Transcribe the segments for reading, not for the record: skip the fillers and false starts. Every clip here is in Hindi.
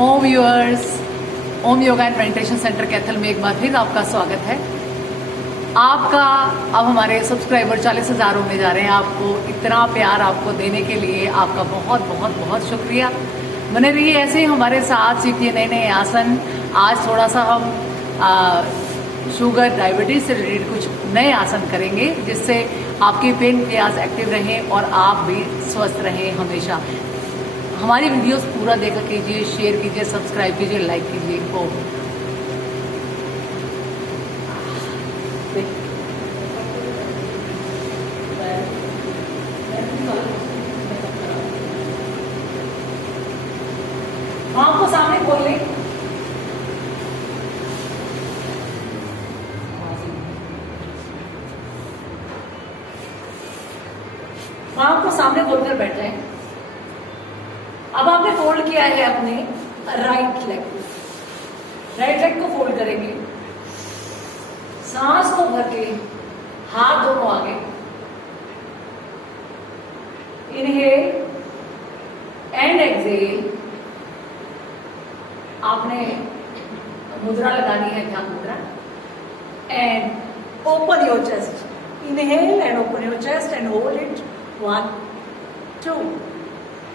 Om viewers, Om yoga and meditation centre Kaithal में एक बार फिर आपका स्वागत है। आपका अब हमारे सब्सक्राइबर 40,000 होने जा रहे हैं। आपको इतना प्यार आपको देने के लिए आपका बहुत बहुत बहुत शुक्रिया। बने रहिए ऐसे ही हमारे साथ, सीखिए नए नए आसन। आज थोड़ा सा हम शुगर डायबिटीज से रिलेटेड कुछ नए आसन करेंगे जिससे आपके पेनक्रियाज एक्टिव रहें और आप भी स्वस्थ रहें हमेशा। हमारी वीडियोस पूरा देखा कीजिए, शेयर कीजिए, सब्सक्राइब कीजिए, लाइक कीजिए। हाँ को सामने खोल ले। हाँ को सामने खोलकर बैठ जाए। अब आपने फोल्ड किया है अपने राइट लेग को। राइट लेग को फोल्ड करेंगे, सांस को भर के हाथ दोनों आगे, इनहेल एंड एक्सहेल। आपने मुद्रा लगानी है, ध्यान मुद्रा। And open your chest. Inhale and open your chest and hold it. 1 2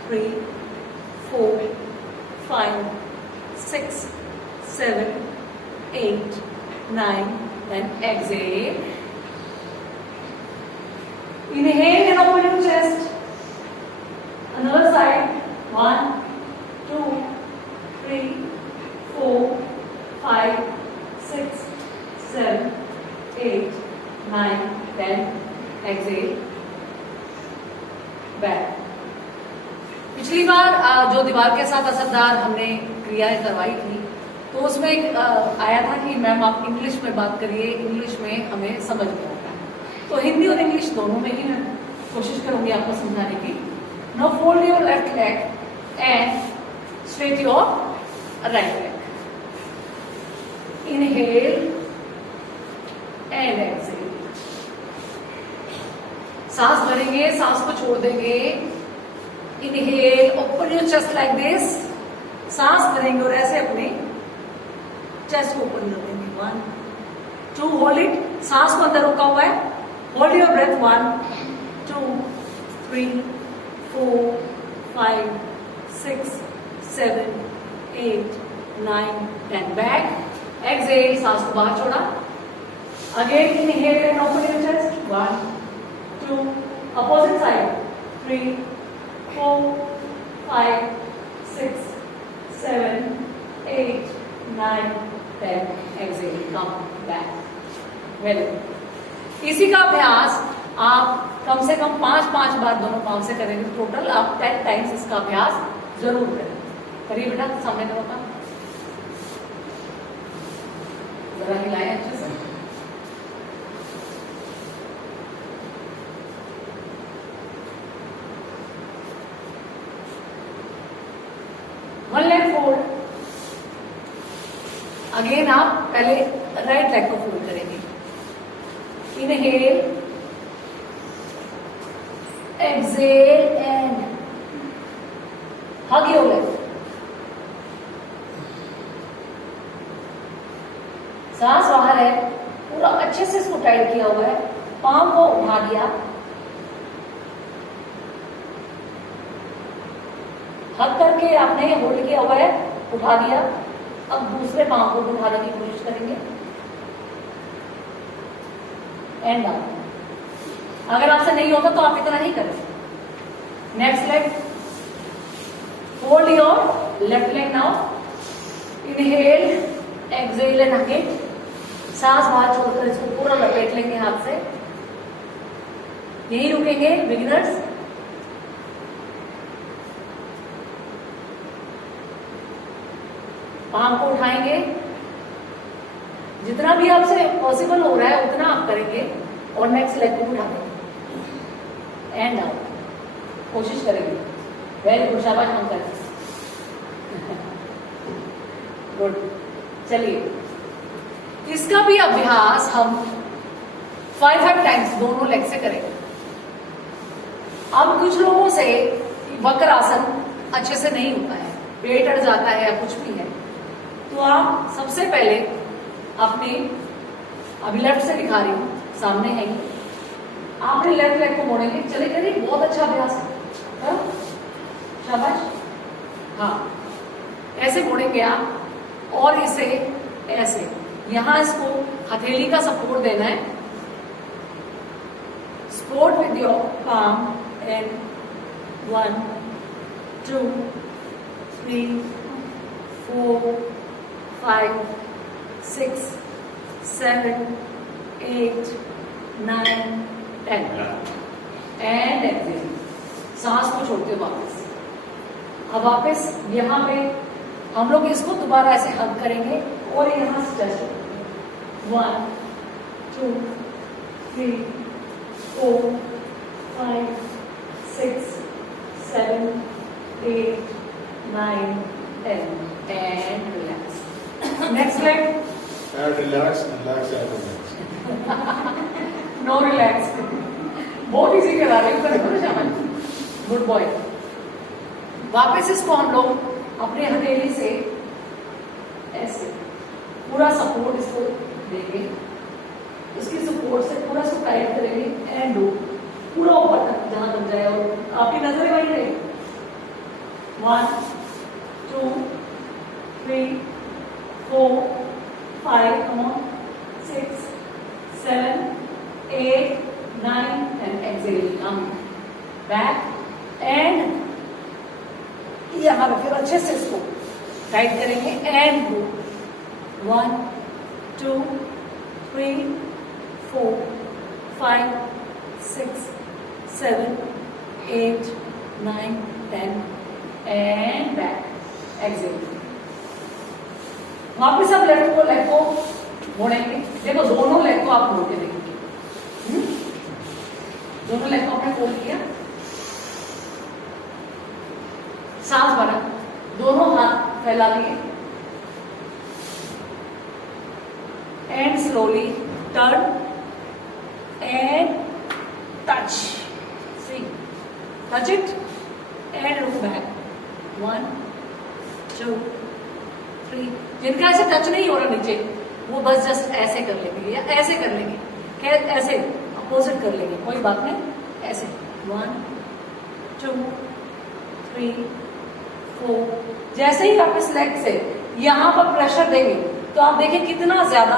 3 4 5 6 7 8 9 and exhale. Inhale and open your chest. Another side. 1 2 3 4 5 6 7 8 9 10. Exhale. Back. पिछली बार जो दीवार के साथ असरदार हमने क्रियाएं करवाई थी तो उसमें एक आया था कि मैम आप इंग्लिश में बात करिए, इंग्लिश में हमें समझ में आता है। तो हिंदी और इंग्लिश दोनों में ही मैं कोशिश करूंगी आपको समझाने की। Now fold your left leg and straight your right leg. Inhale and exhale. सांस भरेंगे, सांस को छोड़ देंगे। Inhale, open your chest like this. सांस भरेंगे और ऐसे अपने चेस्ट को ओपन कर देंगे। 1 2 होल्ड इट। सांस को अंदर रुका हुआ है, hold your breath. 1 2 3 4 5 6 7 8 9 10. Back. Exhale, सांस को बाहर छोड़ा। Again inhale and open your chest. 1 2 opposite side. 3 4 5 6 7 8 9 10. Exhale, come back. Very good. इसी का अभ्यास आप कम से कम 5 बार दोनों पाँव से करेंगे। टोटल आप 10 टाइम्स इसका अभ्यास जरूर करें। करिए बेटा, सामने दोनों का जरा हिलाएं अच्छे से। One leg fold. अगेन आप पहले राइट लेग को फोल्ड करेंगे। Inhale, exhale and hug your leg. सांस बाहर है, पूरा अच्छे से इसको टाइट किया हुआ है। पांव को उठा दिया, हग करके आपने होल्ड किया हुआ है, उठा दिया। अब दूसरे पांव को उठाने की कोशिश करेंगे एंड डाउन। अगर आपसे नहीं होता तो आप इतना ही करें। Next leg, hold your left leg now. Inhale, exhale and hug it. सांस बाहर छोड़कर इसको पूरा लपेट लेंगे हाथ से। यही रुकेंगे बिगिनर्स। पांव को उठाएंगे, जितना भी आपसे पॉसिबल हो रहा है उतना आप करेंगे और नेक्स्ट लेग को उठा देंगे एंड आउट। कोशिश करेंगे। वेरी गुड, शाबाश, हम करें। गुड। चलिए, इसका भी अभ्यास हम 5 टाइम्स दोनों लेग से करेंगे। अब कुछ लोगों से वक्र आसन अच्छे से नहीं होता है, पेट अड़ जाता है या कुछ भी है, तो आप सबसे पहले अपने, अभी लेफ्ट से दिखा रही हूँ, सामने है ये, आपने लेफ्ट लेग को मोड़ेंगे, चले करिए, बहुत अच्छा अभ्यास है, शाबाश। हाँ, ऐसे मोड़ेंगे आप और इसे ऐसे, यहां इसको हथेली का सपोर्ट देना है, support with your palm and 1 2 3 4 5 6 7 8 9 10 and Excel. सांस को छोड़ते हो वापस। अब वापस यहां पे हम लोग इसको दोबारा ऐसे हग करेंगे और यहां स्ट्रेच करेंगे। 1 2 3 4 5 6 7 8 9 10 and relax. Next leg And relax and relax. No relax. बहुत इजी करा रही हूँ, करो शाबाश, गुड बॉय। वापस इसको हम लोग अपने हथेली से ऐसे पूरा सपोर्ट इसको देंगे, इसकी सपोर्ट से पूरा इसको टाइट करेंगे एंड डू पूरा ऊपर तक जहां तक जाए, और आपकी नजरें वही रहेगी। 1 2 3 4 5 come on 6 7 8 9 and exhale, come back and यहां पे फिर अच्छे से इसको टाइट करेंगे and go 1 2 3 4 5 6 7 8 9 10 and back Excel. वापिस आप लेग को मोड़ेंगे। देखो दोनों लेग को आप मोड़ के देखेंगे, दोनों लेग को आपने फोल्ड किया, सांस भरा, दोनों हाथ फैला लिए and slowly turn and touch, see touch it and look back. 1 2 3। जिनका ऐसे टच नहीं हो रहा नीचे, वो बस जस्ट ऐसे कर लेंगे या ऐसे कर लेंगे, क्या ऐसे अपोजिट कर लेंगे, कोई बात नहीं, ऐसे 1 2 3 4। जैसे ही आप इस लेग से यहां पर प्रेशर देंगे तो आप देखिए कितना ज्यादा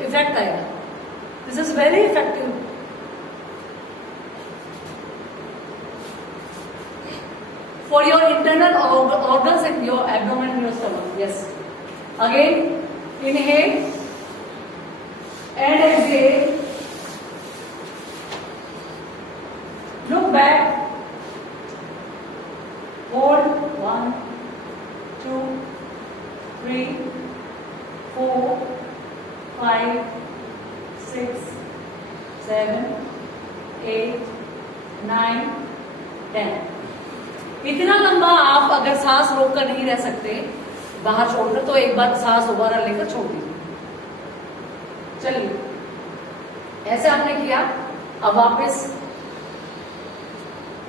इफेक्ट आएगा। This is very effective. For your internal organs and your abdomen and your stomach. Yes. Again, inhale and exhale. Look back. Hold 1 2 3 4 5 6 7 8 9 10। इतना लंबा आप अगर सांस रोककर नहीं रह सकते बाहर छोड़कर, तो एक बार सांस दोबारा लेकर छोड़ दीजिए। चलिए, ऐसे आपने किया। अब वापस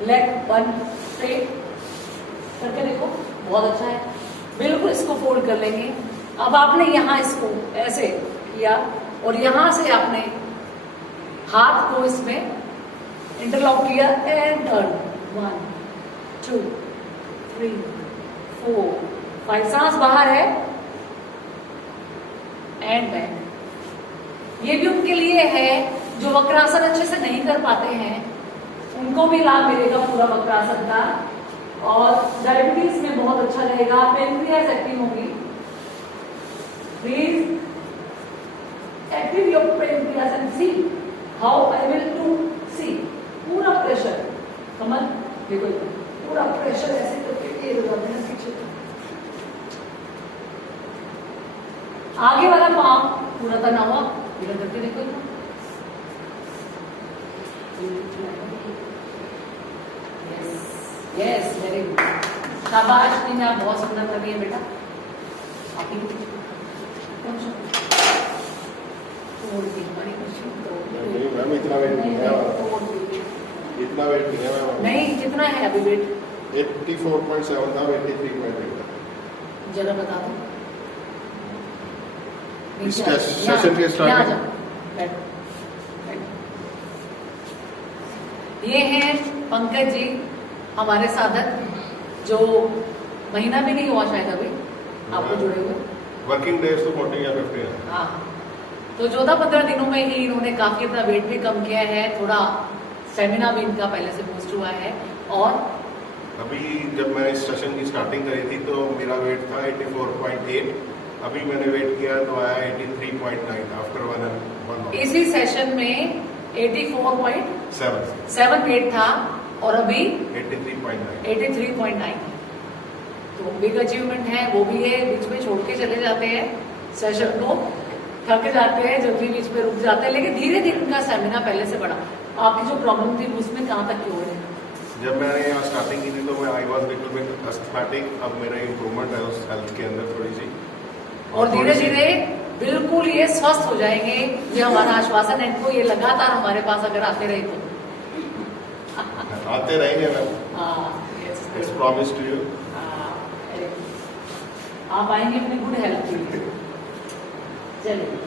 लेग वन स्ट्रेट करके देखो, बहुत अच्छा है, बिल्कुल इसको फोल्ड कर लेंगे। अब आपने यहां इसको ऐसे किया और यहां से आपने हाथ को इसमें इंटरलॉक किया एंड टर्न 1 2 3 4 5। सांस बाहर है एंड बैक। ये भी उनके लिए है जो वक्रासन अच्छे से नहीं कर पाते हैं, उनको भी लाभ मिलेगा पूरा वक्रासन का, और डायबिटीज में बहुत अच्छा रहेगा, पेनक्रियाज एक्टिव होगी। Please active your pancreas and see how I will to see. पूरा प्रेशर कमर देखो, पूरा प्रेशर ऐसे करके ये हो जाते हैं पीछे। आगे वाला पाँव पूरा तना हुआ, इधर करके देखो। यस, वेरी गुड, शाबाश। नहीं, आप बहुत सुंदर कर रही है बेटा। मैम इतना वेट नहीं है, इतना वेट नहीं है मैम। नहीं, कितना है अभी वेट? 84.7 था, 83.8 था। जरा बता दो। इस सेशन के स्टार्टिंग ये हैं पंकज जी, हमारे साधक, जो महीना भी नहीं हुआ शायद अभी आपको जुड़े हुए। वर्किंग डेज तो 40 या 50 है। हाँ, तो 14-15 दिनों में ही इन्होंने काफी अपना वेट भी कम किया है, थोड़ा स्टेमिना भी इनका पहले से बूस्ट हुआ है। और अभी जब मैं इस सेशन की स्टार्टिंग करी थी तो मेरा वेट था 84.8, अभी मैंने वेट किया तो आया 83.9 आफ्टर 1 month। इसी सेशन में 84.7 7 वेट था और अभी 83.9। 83.9 है। तो बिग अचीवमेंट है, वो भी है। बीच में छोड़ के चले जाते हैं सेशन को, थक जाते हैं, जल्दी बीच में रुक जाते हैं, लेकिन धीरे धीरे उनका स्टेमिना पहले से बढ़ा। आपकी जो प्रॉब्लम थी उसमें कहाँ तक क्यों है? जब मैंने यहाँ स्टार्टिंग की थी तो मैं I was little bit asthmatic, अब मेरा इम्प्रूवमेंट है उस हेल्थ के अंदर थोड़ी सी, और धीरे धीरे बिल्कुल ये स्वस्थ हो जाएंगे। ये हमारा आश्वासन है इनको, ये लगातार हमारे पास अगर आते रहे तो आते रहेंगे ma'am. It's promise to you. आप आएंगे अपनी गुड हेल्थ के लिए। चलिए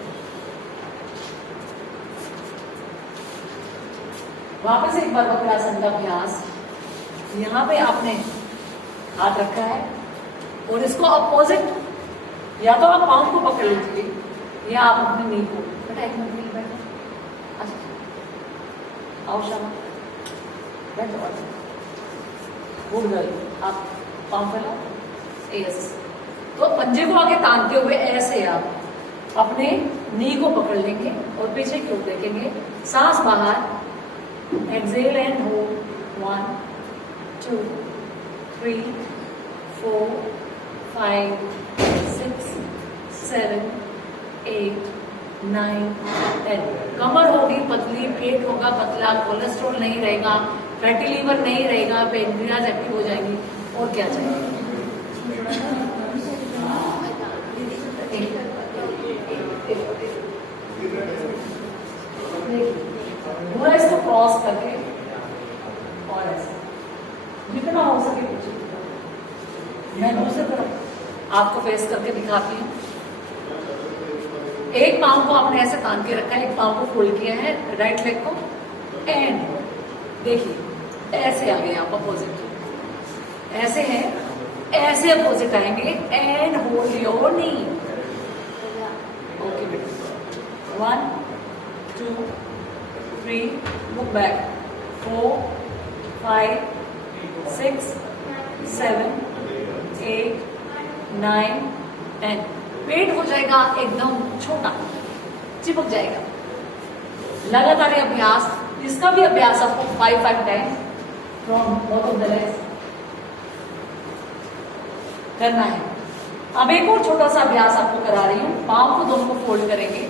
वापस एक बार वक्रासन का अभ्यास। यहाँ पे आपने हाथ रखा है और इसको अपोजिट, या तो आप पाँव को पकड़ लीजिए या आप अपने नी को। बेटा एक मिनट नहीं बैठो, अच्छा आओ शामा, बैठो। गुड गर्ल, आप पाँव फैलाओ। यस, तो पंजे को आगे तानते हुए ऐसे आप अपने नी को पकड़ लेंगे और पीछे की ओर देखेंगे। सांस बाहर, एक्सेल एंड होल्ड। 1 2 3 4 5 6 7 8 9 10। कमर होगी पतली, पेट होगा पतला, कोलेस्ट्रॉल नहीं रहेगा, फैटी लीवर नहीं रहेगा, पेनक्रियाज एक्टिव हो जाएंगी। और क्या चाहिए? पूरा इसको क्रॉस करके और ऐसे जितना हो सके पीछे। मैं दूसरी तरफ आपको फेस करके दिखाती हूँ। एक पाँव को आपने ऐसे तान के रखा है, एक पाँव को फोल्ड किया है, राइट लेग को, एंड देखिए ऐसे आ गए आप अपोजिट, ऐसे हैं, ऐसे अपोजिट आएंगे and hold your knee. Okay बेटा, 1 2 3, look back, 4 5 6 7 8 9 10। पेट हो जाएगा एकदम छोटा, चिपक जाएगा। लगातार ये अभ्यास, इसका भी अभ्यास आपको 5 times from both of the legs करना है। अब एक और छोटा सा अभ्यास आपको करा रही हूँ। पाँव को दोनों को फोल्ड करेंगे।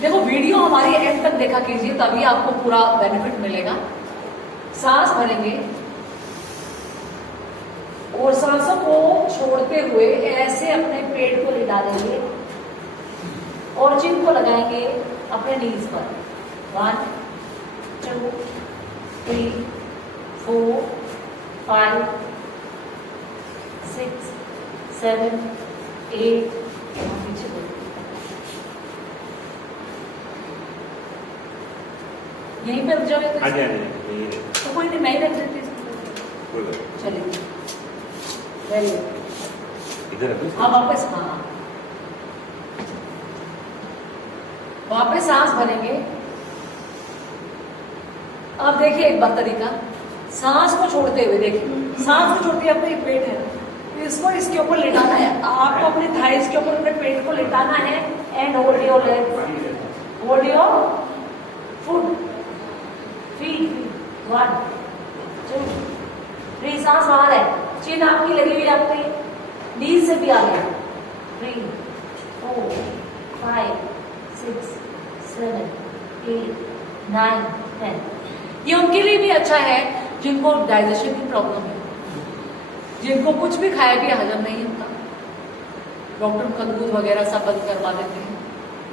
देखो वीडियो हमारी एंड तक देखा कीजिए, तभी आपको पूरा बेनिफिट मिलेगा। सांस भरेंगे और सांसों को छोड़ते हुए ऐसे अपने पेट को लिटा देंगे और चिन को लगाएंगे अपने नीज पर। 1 2 3 4 5 6 7 8। पीछे यहीं पे रुक जाओ। तो कोई नहीं, मैं ही रख देती इसको। चलिए वेरी गुड। इधर अब वापस, हाँ वापस सांस भरेंगे। अब देखिए एक बार तरीका, सांस को छोड़ते हुए देखिए, सांस को छोड़ते हुए अपने पेट है, इसको इसके ऊपर लेटाना है। आपको अपने थाइस के ऊपर अपने पेट को लेटाना है and hold your leg, hold your foot, feet. 1 2 3, सांस बाहर है, चिन आपकी लगी हुई आपकी नीज से भी आ गया। 3 4 5 6 7 8 9 10। ये उनके लिए भी अच्छा है जिनको डाइजेशन की प्रॉब्लम है, जिनको कुछ भी खाया भी हजम नहीं होता, डॉक्टर का दूध वगैरह सब बंद करवा देते हैं,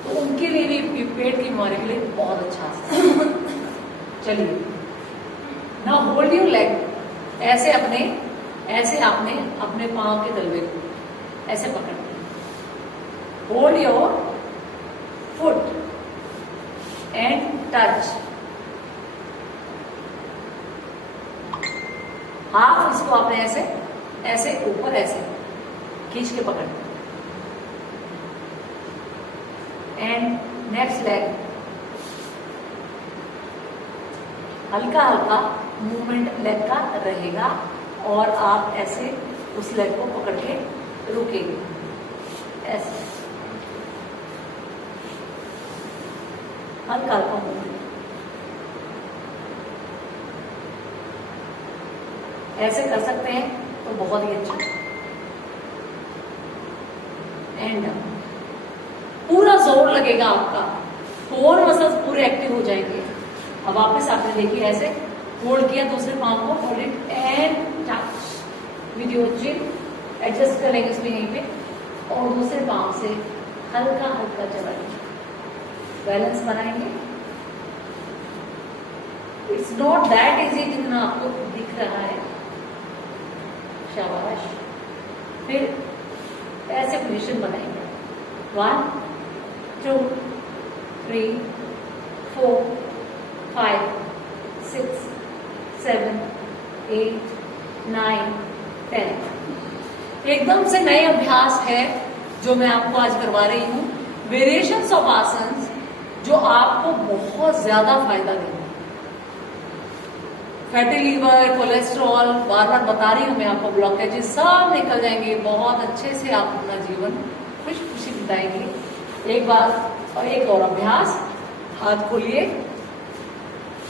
तो उनके लिए भी पेट की बीमारी के लिए बहुत अच्छा है। चलिए नाउ होल्ड योर लेग, ऐसे आपने अपने पांव के तलवे को ऐसे पकड़, hold your foot and touch, half इसको आपने ऐसे ऊपर ऐसे खींच के पकड़, एंड नेक्स्ट लेग हल्का हल्का मूवमेंट लेग का रहेगा और आप ऐसे उस लेग को पकड़ के रुकेंगे, ऐसे हल्का हल्का मूवमेंट, ऐसे कर सकते हैं तो बहुत ही अच्छा। एंड पूरा जोर लगेगा आपका, कोर मसल्स पूरे एक्टिव हो जाएंगे। अब वापस आपने देखिए ऐसे होल्ड किया दूसरे पांव को, hold it and touch with your chin, adjust करेंगे इसमें यहीं पे, और दूसरे पांव से हल्का हल्का चलाएंगे, बैलेंस बनाएंगे। इट्स नॉट दैट इजी जितना आपको दिख रहा है। शाबाश। फिर ऐसे पोजीशन बनाएंगे, 1 2 3 4 5 6 7 8 9 10। एकदम से नए अभ्यास है जो मैं आपको आज करवा रही हूं, वेरिएशंस ऑफ आसन्स, जो आपको बहुत ज्यादा फायदा देंगे। फैटी लीवर, कोलेस्ट्रॉल, बार बार बता रही हूं मैं आपको, ब्लॉकेजेस सब निकल जाएंगे, बहुत अच्छे से आप अपना जीवन खुश खुशी बिताएंगे। एक बार और एक और अभ्यास, हाथ खोलिए,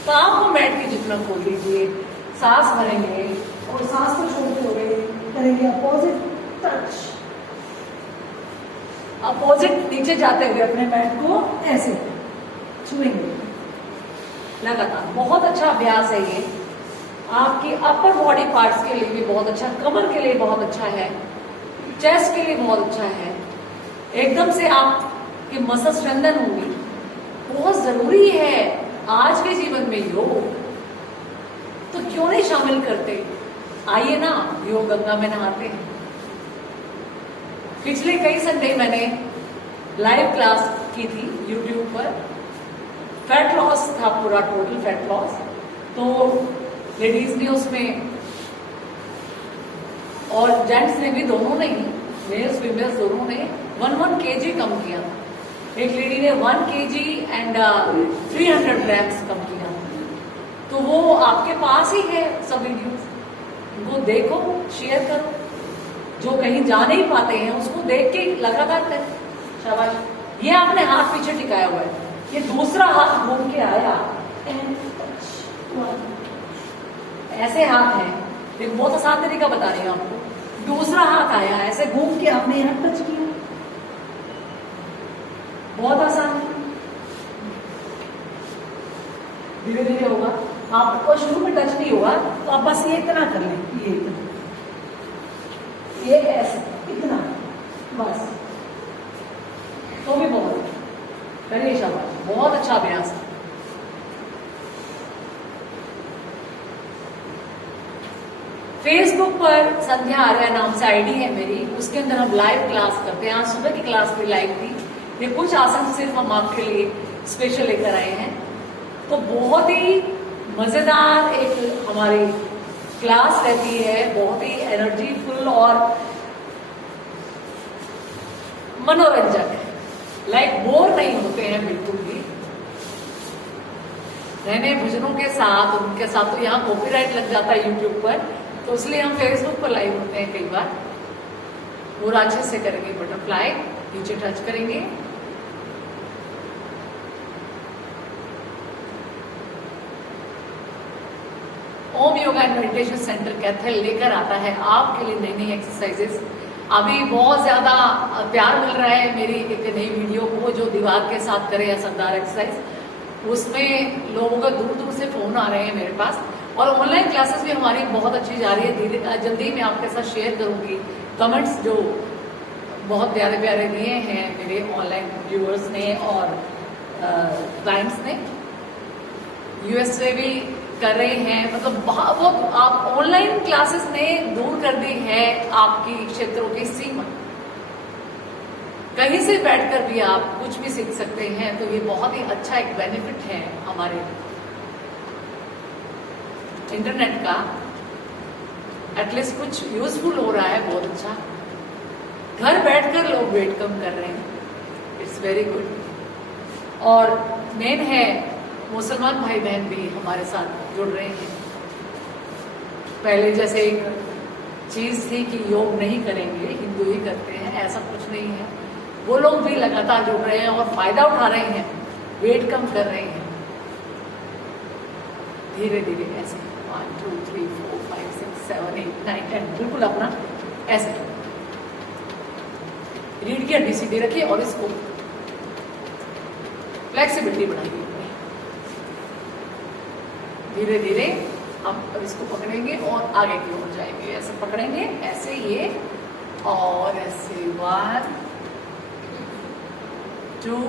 पांव को मैट के जितना खोल लीजिए, सांस भरेंगे और सांस को छोड़ते हुए करेंगे अपोजिट टच, अपोजिट नीचे जाते हुए अपने मैट को ऐसे छुएंगे लगातार। बहुत अच्छा अभ्यास है ये, आपकी अपर बॉडी पार्ट्स के लिए भी बहुत अच्छा, कमर के लिए बहुत अच्छा है, चेस्ट के लिए बहुत अच्छा है। एकदम से आपकी मसल स्ट्रेंथन होंगी। बहुत जरूरी है आज के जीवन में योग, तो क्यों नहीं शामिल करते? आइए ना, योग गंगा में नहाते हैं। पिछले कई संडे मैंने लाइव क्लास की थी यूट्यूब पर, फैट लॉस था पूरा, टोटल फैट लॉस। तो लेडीज ने उसमें और जेंट्स ने भी, दोनों ने ही, मेल्स फीमेल्स दोनों ने 1 kg कम किया। एक लेडी ने 1 kg एंड 300 ग्राम्स कम किया। तो वो आपके पास ही है सब वीडियोस, वो देखो, शेयर करो। जो कहीं जा नहीं पाते हैं उसको देख के लगातार करें। शाबाश। ये आपने हाथ पीछे टिकाया हुआ है, ये दूसरा हाथ घूम के आया, ऐसे हाथ है, एक बहुत आसान तरीका बता रही हूं आपको। दूसरा हाथ आया, ऐसे घूम के आपने यहां टच किया, बहुत आसान है, धीरे धीरे होगा। आपको शुरू में टच नहीं होगा तो आप बस ये इतना कर लें, ये इतना, ये ऐसे इतना, बस, तो भी बहुत करिए। शाबाश, बहुत अच्छा अभ्यास है। फेसबुक पर संध्या आर्या नाम से आईडी है मेरी, उसके अंदर हम लाइव क्लास करते हैं। आज सुबह की क्लास भी लाइव थी। ये कुछ आसन सिर्फ हम आपके लिए स्पेशल लेकर आए हैं। तो बहुत ही मजेदार एक हमारी क्लास रहती है, बहुत ही एनर्जीफुल और मनोरंजक है। लाइक बोर नहीं होते हैं बिल्कुल भी। नए नए भजनों के साथ, उनके साथ तो यहाँ कॉपीराइट लग जाता है यूट्यूब पर, तो इसलिए हम फेसबुक पर लाइव होते हैं कई बार। पूरा अच्छे से करेंगे, बटरफ्लाई नीचे टच करेंगे, Om yoga and meditation centre Kaithal लेकर आता है आपके लिए नई नई एक्सरसाइजेस। अभी बहुत ज्यादा प्यार मिल रहा है मेरी एक नई वीडियो को, जो दीवार के साथ करे असरदार एक्सरसाइज। उसमें लोगों का दूर दूर से फोन आ रहे हैं मेरे पास, और ऑनलाइन क्लासेस भी हमारी बहुत अच्छी जा रही है। धीरे जल्दी मैं आपके साथ शेयर करूंगी कमेंट्स जो बहुत प्यारे प्यारे दिए हैं मेरे ऑनलाइन व्यूअर्स ने और क्लाइंट्स ने। यूएस से भी कर रहे हैं, मतलब वो आप ऑनलाइन क्लासेस ने दूर कर दी है आपकी क्षेत्रों की सीमा। कहीं से बैठकर भी आप कुछ भी सीख सकते हैं, तो ये बहुत ही अच्छा एक बेनिफिट है हमारे इंटरनेट का। एटलीस्ट कुछ यूजफुल हो रहा है, बहुत अच्छा। घर बैठकर लोग वेट कम कर रहे हैं, इट्स वेरी गुड। और मेन है मुसलमान भाई बहन भी हमारे साथ जुड़ रहे हैं। पहले जैसे एक चीज थी कि योग नहीं करेंगे, हिंदू ही करते हैं, ऐसा कुछ नहीं है। वो लोग भी लगातार जुड़ रहे हैं और फायदा उठा रहे हैं, वेट कम कर रहे हैं धीरे धीरे। ऐसे 1 2 3 4 5 6 7 8 9 10 बिल्कुल अपना ऐसे रीढ़ की हड्डी सीधी रखिए और इसको फ्लेक्सिबिलिटी बढ़ाइए। धीरे धीरे हम अब इसको पकड़ेंगे और आगे की ओर जाएंगे। ऐसे पकड़ेंगे, ऐसे ये, और ऐसे 1 2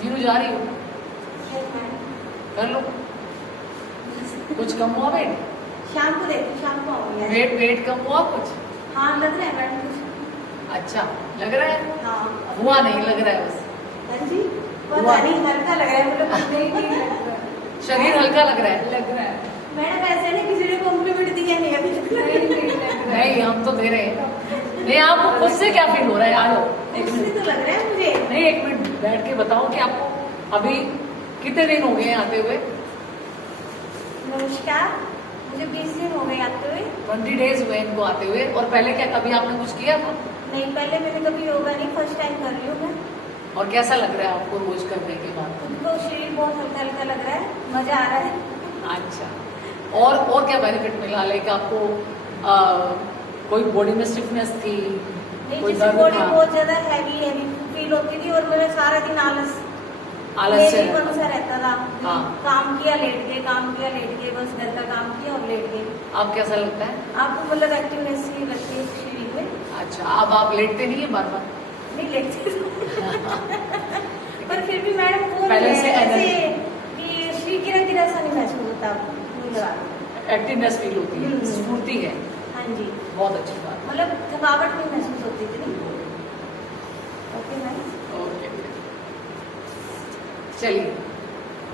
धीरू जा रही हो, कर लो। कुछ कम हुआ वेट? शाम को देखो, शाम को आऊंगी। वेट कम हुआ कुछ? हाँ लग रहा है मैडम कुछ। अच्छा लग रहा है? हाँ हुआ नहीं लग रहा है बस। हाँ जी, पता नहीं हल्का लग रहा है, मतलब नहीं लग रहा है। शरीर हल्का लग रहा है? लग रहा है मैडम, ऐसे नहीं किसी ने कॉम्प्लीमेंट दिया नहीं अभी तक। नहीं हम तो दे रहे हैं। नहीं आपको खुद से क्या फील हो रहा है? आ जाओ एक इसलिए मिनट। तो लग रहा है मुझे। नहीं एक मिनट बैठ के बताओ कि आपको अभी कितने दिन हो गए हैं आते हुए? नमस्कार, मुझे 20 दिन हो गए आते हुए। 20 डेज हुए इनको आते हुए। और पहले क्या कभी आपने कुछ किया था? नहीं, पहले मैंने कभी योगा नहीं, फर्स्ट टाइम कर रही हूँ मैं। और कैसा लग रहा है आपको रोज करने के बाद? खुद को शरीर बहुत हल्का हल्का लग रहा है, मजा आ रहा है। अच्छा, और क्या बेनिफिट मिला? लाइक आपको कोई बॉडी में स्टिफनेस थी, नहीं, कोई जैसे दर्द बॉडी था? बहुत ज्यादा हैवी फील होती थी और मेरा सारा दिन आलस से कौन सा रहता था। हाँ। काम किया लेट गए, काम किया लेट गए, बस घर का काम किया और लेट गए। अब कैसा लगता है? आपको मतलब एक्टिवनेस ही लगती है शरीर में। अच्छा, अब आप लेटते नहीं है बार बार? नहीं लेटते पर फिर भी मैडम वो पहले से ऐसे कि श्री गिरा सा नहीं महसूस होता, एक्टिवनेस फील होती है, स्फूर्ति है। हाँ जी, बहुत अच्छी बात। मतलब थकावट नहीं महसूस होती थी। ओके मैम, ओके चलिए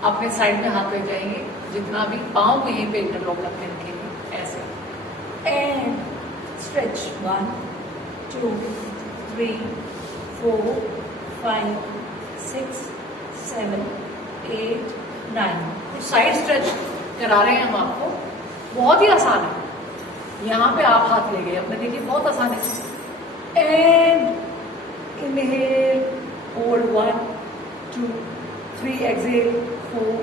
अपने साइड में हाथ रख जाएंगे, जितना भी पाँव को यहीं पे इंटरलॉक रख रखेंगे ऐसे। And stretch 1 2 3 4 5 6 7 8 9। कुछ साइड स्ट्रेच करा रहे हैं हम आपको, बहुत ही आसान है। यहाँ पे आप हाथ ले गए अपने, देखिए बहुत आसान है। And inhale, hold 1 2 3, exhale 4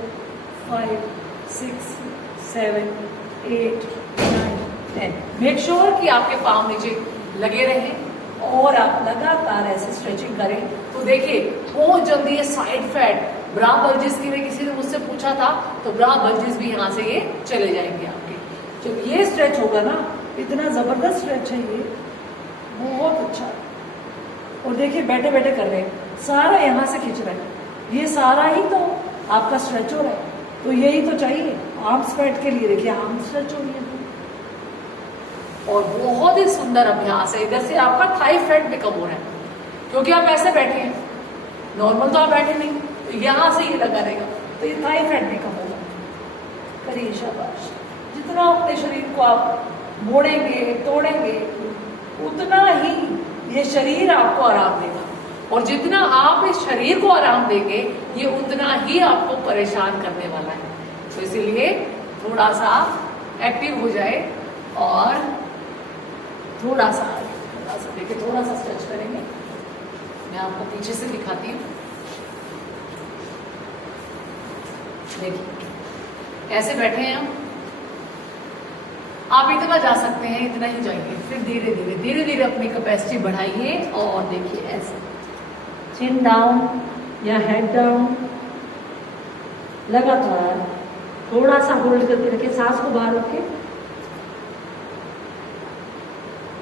5 6 7 8 9 10। Make sure कि आपके पाँव नीचे लगे रहें और आप लगातार ऐसे स्ट्रेचिंग करें। तो देखिए बहुत जल्दी ये साइड फैट, ब्रा बल्जेस के लिए किसी ने मुझसे पूछा था, तो ब्रा बल्जेस भी यहाँ से ये चले जाएंगे आपके। जब ये स्ट्रेच होगा ना, इतना जबरदस्त स्ट्रेच है ये, बहुत अच्छा। और देखिए बैठे बैठे कर रहे हैं, सारा यहाँ से खींच रहे हैं, ये सारा ही तो आपका स्ट्रेच हो रहा है। तो यही तो चाहिए आर्म्स फैट के लिए। देखिए आर्म स्ट्रेच हो रही है और बहुत ही सुंदर अभ्यास है। इधर से आपका थाई फैट भी कम हो रहा है, क्योंकि आप ऐसे बैठे हैं, नॉर्मल तो आप बैठे नहीं, तो यहाँ से ही लगा रहेगा, तो ये थाई फैट भी कम होगा। करिए, शाबाश। जितना अपने शरीर को आप मोड़ेंगे, तोड़ेंगे, उतना ही ये शरीर आपको आराम देगा। और जितना आप इस शरीर को आराम देंगे, ये उतना ही आपको परेशान करने वाला है। तो इसीलिए थोड़ा सा एक्टिव हो जाए और थोड़ा सा देखिए, थोड़ा सा स्ट्रेच करेंगे। मैं आपको पीछे से दिखाती हूँ। देखिए ऐसे बैठे हैं हम, आप इतना जा सकते हैं, इतना ही जाइए, फिर धीरे धीरे धीरे धीरे अपनी कैपेसिटी बढ़ाइए। और देखिए ऐसे चिन डाउन या हेड डाउन, लगातार थोड़ा सा होल्ड करके रखें, सांस को बाहर रखें।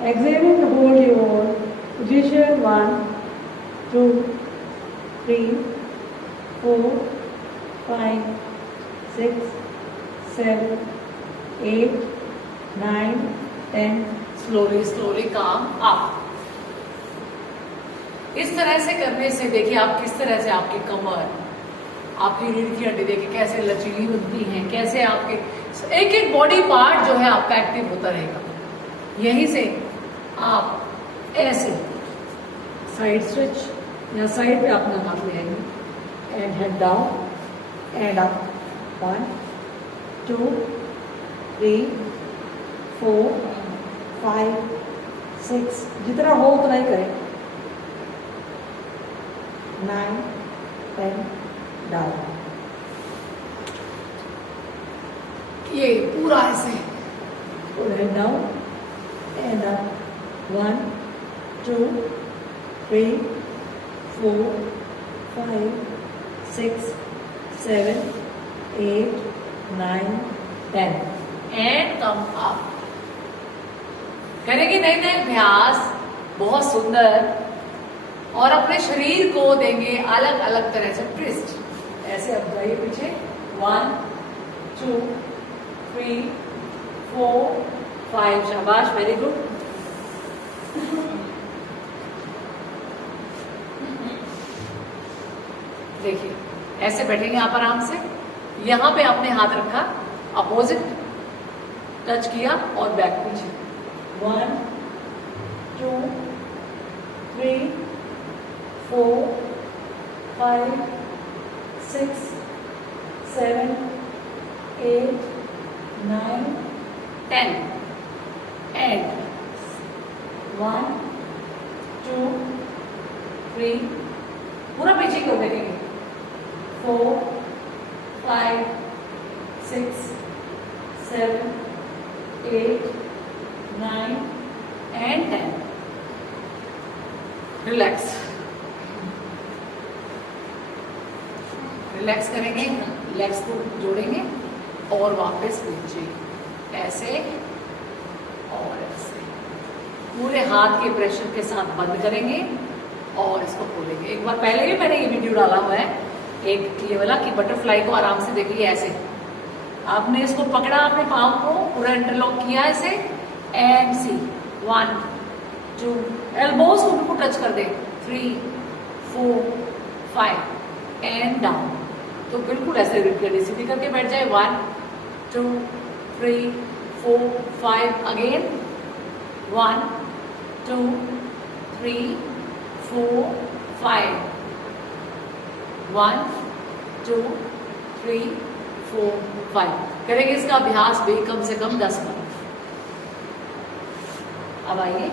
Excelling, hold your position 1 2 3 4 5 6, 7, 8, 9, 10. Slowly slowly काम अप। इस तरह से करने से देखिए आप किस तरह से आपकी कमर, आपकी रीढ़ की हड्डी देखिए कैसे लचीली बनती है, कैसे आपके एक एक बॉडी पार्ट जो है आपका एक्टिव होता रहेगा। यहीं से आप ऐसे साइड स्विच या साइड पे अपना हाथ ले आएंगे and head down and up. 1, 2, 3, 4, 5, 6, जितना हो उतना ही करें। 9, 10, डाउन। ये पूरा ऐसे head down and up. 1, 2, 3, 4, 5, 6, 7, 8, 9, 10 and come up. करेंगे नए नए अभ्यास बहुत सुंदर और अपने शरीर को देंगे अलग अलग तरह से ट्विस्ट। ऐसे अब जाइए पीछे। 1, 2, 3, 4, 5। शाबाश, वेरी गुड। देखिए ऐसे बैठेंगे आप आराम से। यहां पे आपने हाथ रखा, अपोजिट टच किया और बैक पीछे। 1, 2, 3, 4, 5, 6, 7, 8, 9, 10 and 1, 2, 3, पूरा पीछे को देखेंगे। 4, 5, 6, 7, 8, 9 and 10। रिलैक्स रिलैक्स करेंगे, लेग्स को जोड़ेंगे और वापस नीचे ऐसे और ऐसे। पूरे हाथ के प्रेशर के साथ बंद करेंगे और इसको खोलेंगे। एक बार पहले भी मैंने ये वीडियो डाला हुआ है, एक ये वाला कि बटरफ्लाई को आराम से देखिए। ऐसे आपने इसको पकड़ा, अपने पाँव को पूरा इंटरलॉक किया ऐसे एंड सी 1, 2, एल्बोज को बिल्कुल टच कर दे। 3, 4, 5 एंड डाउन। तो बिल्कुल ऐसे रिपीट सीधी करके बैठ जाए। 1, 2, 3, 4, 5 अगेन। 1, 2, 3, 4, 5। 1, 2, 3, 4, 5 करेंगे इसका अभ्यास भी कम से कम 10 बार। अब आइए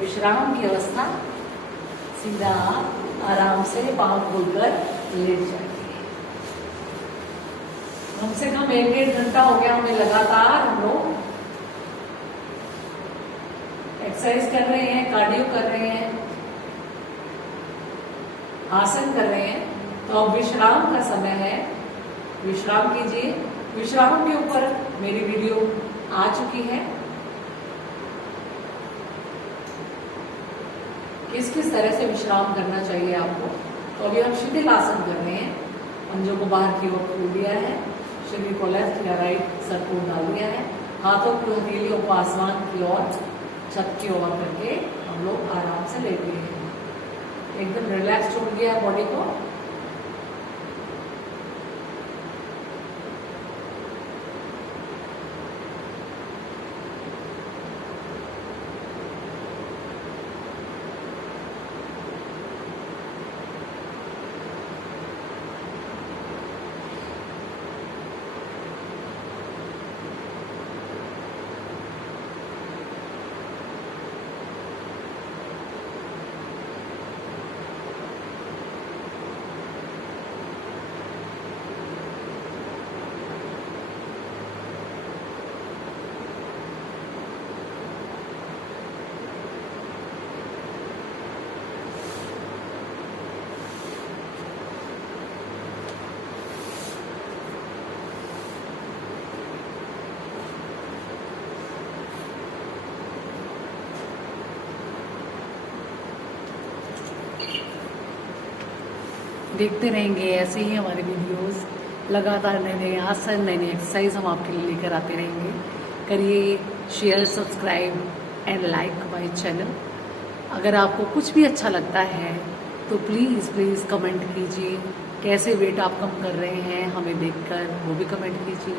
विश्राम की अवस्था। सीधा आराम से पांव खोलकर लेट जाएंगे। कम से कम 1-1.5 घंटा हो गया हमें लगातार हम लोग एक्सरसाइज कर रहे हैं, कार्डियो कर रहे हैं, आसन कर रहे हैं। तो अब विश्राम का समय है, विश्राम कीजिए। विश्राम के ऊपर मेरी वीडियो आ चुकी है, किस किस तरह से विश्राम करना चाहिए आपको। तो अभी हम शिथिल आसन कर रहे हैं। पंजों को बाहर की ओर खोल दिया है, शरीर को लेफ्ट या राइट सर को डाल दिया है, हाथों की हथेलियों को आसमान की ओर, छत की ओर करके हम लोग आराम से लेट गए हैं। एकदम रिलैक्स छोड़ दिया है बॉडी को। देखते रहेंगे ऐसे ही हमारे वीडियोस, लगातार नए नए आसन, नई नई एक्सरसाइज हम आपके लिए लेकर आते रहेंगे। करिए share, subscribe and like my channel. अगर आपको कुछ भी अच्छा लगता है तो प्लीज़ प्लीज़ कमेंट कीजिए, कैसे वेट आप कम कर रहे हैं हमें देखकर वो भी कमेंट कीजिए।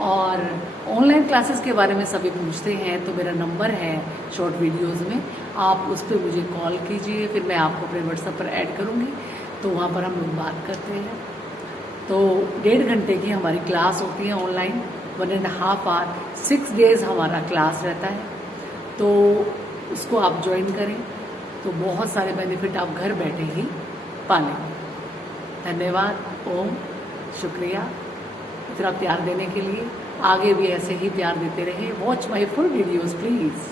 और ऑनलाइन क्लासेस के बारे में सभी पूछते हैं तो मेरा नंबर है शॉर्ट वीडियोस में, आप उस पर मुझे कॉल कीजिए, फिर मैं आपको अपने व्हाट्सएप पर ऐड करूँगी, तो वहाँ पर हम लोग बात करते हैं। तो 1.5 घंटे की हमारी क्लास होती है ऑनलाइन, 1.5 आवर, 6 डेज हमारा क्लास रहता है, तो उसको आप ज्वाइन करें तो बहुत सारे बेनिफिट आप घर बैठे ही पा लेंगे। धन्यवाद, ओम, शुक्रिया इतना प्यार देने के लिए। आगे भी ऐसे ही प्यार देते रहे। Watch my full videos please.